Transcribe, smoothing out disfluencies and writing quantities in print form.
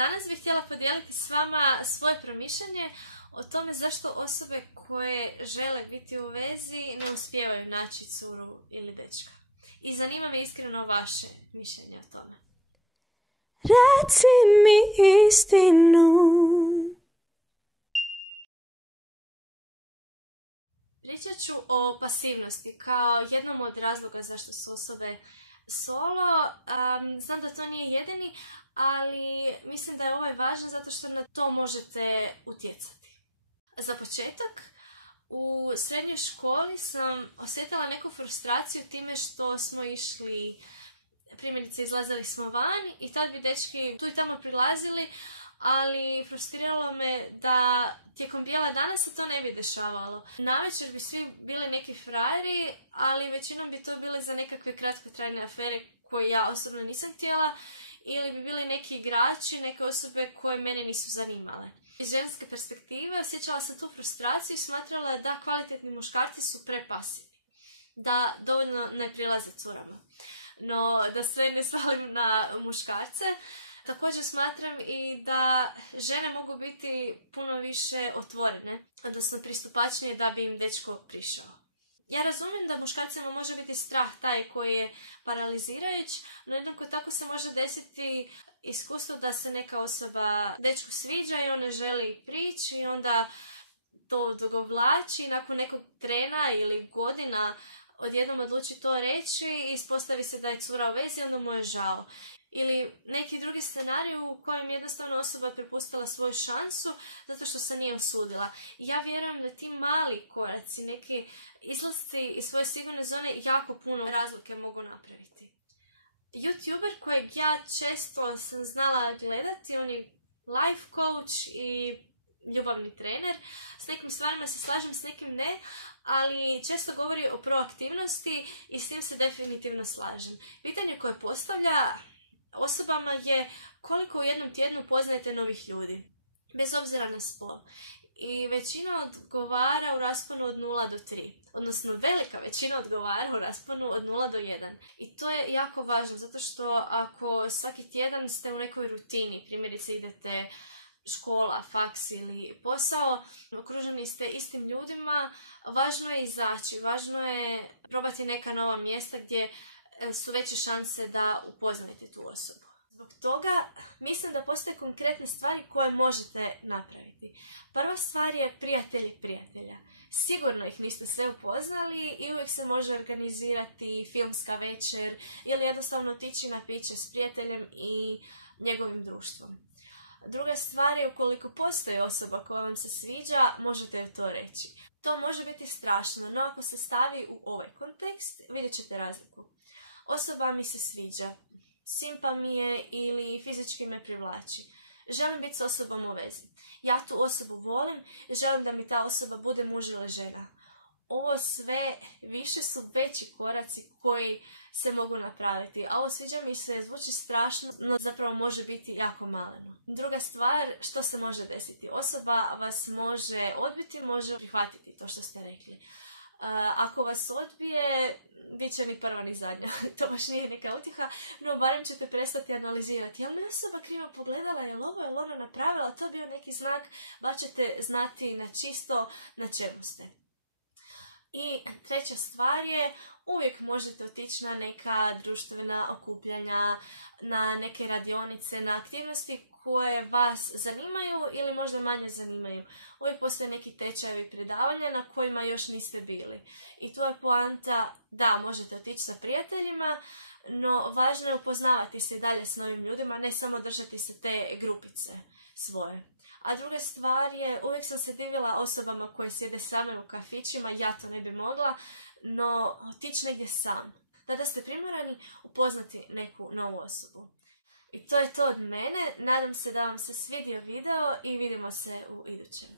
Danas bih htjela podijeliti s vama svoje promišljanje o tome zašto osobe koje žele biti u vezi ne uspijevaju naći curu ili dečka. I zanima me iskreno vaše mišljenje o tome. Reci mi istinu. Pričat ću o pasivnosti kao jednom od razloga zašto su osobe solo. Znam da to nije jedini, ali mislim da je ovo važno zato što na to možete utjecati. Za početak, u srednjoj školi sam osjetila neku frustraciju time što smo išli, primjerice izlazili smo van i tad bi dečki tu i tamo prilazili, ali frustriralo me da tijekom bijela dana se to ne bi dešavalo. Navečer bi svi bili neki frajeri, ali većinom bi to bile za nekakve kratkotrajne afere koje ja osobno nisam htjela, ili bi bili neki igrači, neke osobe koje mene nisu zanimale. Iz ženske perspektive osjećala sam tu frustraciju i smatrala da kvalitetni muškarci su prepasivni, da dovoljno ne prilaze curama. No, da sve ne svalim na muškarce, također smatram i da žene mogu biti puno više otvorene, odnosno pristupačnije da bi im dečko prišao. Ja razumijem da muškarcima može biti strah taj koji je paralizirajuć, no jednako tako se može desiti iskustvo da se neka osoba dečku sviđa i on ne želi prići i onda to odugovlači i nakon nekog trena ili godina odjednom odluči to reći i ispostavi se da je cura u vezi, onda mu je žao. Ili neki drugi scenarij u kojem jednostavno osoba prepustila svoju šansu zato što se nije usudila. I ja vjerujem da ti mali koraci, neki izlasci iz svoje sigurne zone jako puno razlike mogu napraviti. YouTuber kojeg ja često sam znala gledati, on je life coach i ljubavni trener. S nekim stvarima se slažem, s nekim ne, ali često govori o proaktivnosti i s tim se definitivno slažem. Pitanje koje postavlja osobama je koliko u jednom tjednu poznajete novih ljudi, bez obzira na spol. I većina odgovara u rasponu od 0 do 3. Odnosno, velika većina odgovara u rasponu od 0 do 1. I to je jako važno, zato što ako svaki tjedan ste u nekoj rutini, primjerice idete škola, faks ili posao, okruženi ste istim ljudima, važno je izaći, važno je probati neka nova mjesta gdje su veće šanse da upoznajete tu osobu. Zbog toga mislim da postoje konkretne stvari koje možete napraviti. Prva stvar je prijatelji prijatelja. Sigurno ih niste sve upoznali i uvijek se može organizirati filmska večer ili jednostavno otići na piće s prijateljem i njegovim društvom. Druga stvar je, ukoliko postoji osoba koja vam se sviđa, možete joj to reći. To može biti strašno, no ako se stavi u ovaj kontekst, vidjet ćete razliku. Osoba mi se sviđa, simpa mi je ili fizički me privlači. Želim biti s osobom u vezi. Ja tu osobu volim, želim da mi ta osoba bude muž ili žena. Ovo sve više su veći koraci koji se mogu napraviti. A ovo sviđa mi se, zvuči strašno, no zapravo može biti jako maleno. Druga stvar, što se može desiti? Osoba vas može odbiti, može prihvatiti to što ste rekli. Ako vas odbije, bit će ni prva ni zadnja. To baš nije neka utjeha, no barem ćete prestati analizirati. Jel me osoba krivo pogledala, je li ovo, je li ono napravila, to je bio neki znak, bar ćete znati na čisto na čemu ste. I treća stvar je, uvijek možete otići na neka društvena okupljanja, na neke radionice, na aktivnosti koje vas zanimaju ili možda manje zanimaju. Uvijek postoje neki tečajevi predavanja na kojima još niste bili. I tu je poanta da možete otići sa prijateljima, no važno je upoznavati se dalje s novim ljudima, ne samo držati se te grupice svoje. A druga stvar je, uvijek sam se divila osobama koje sjede same u kafićima, ja to ne bi mogla, no otići negdje sam. Tada ste primorani upoznati neku novu osobu. I to je to od mene, nadam se da vam se svidio video i vidimo se u idućem.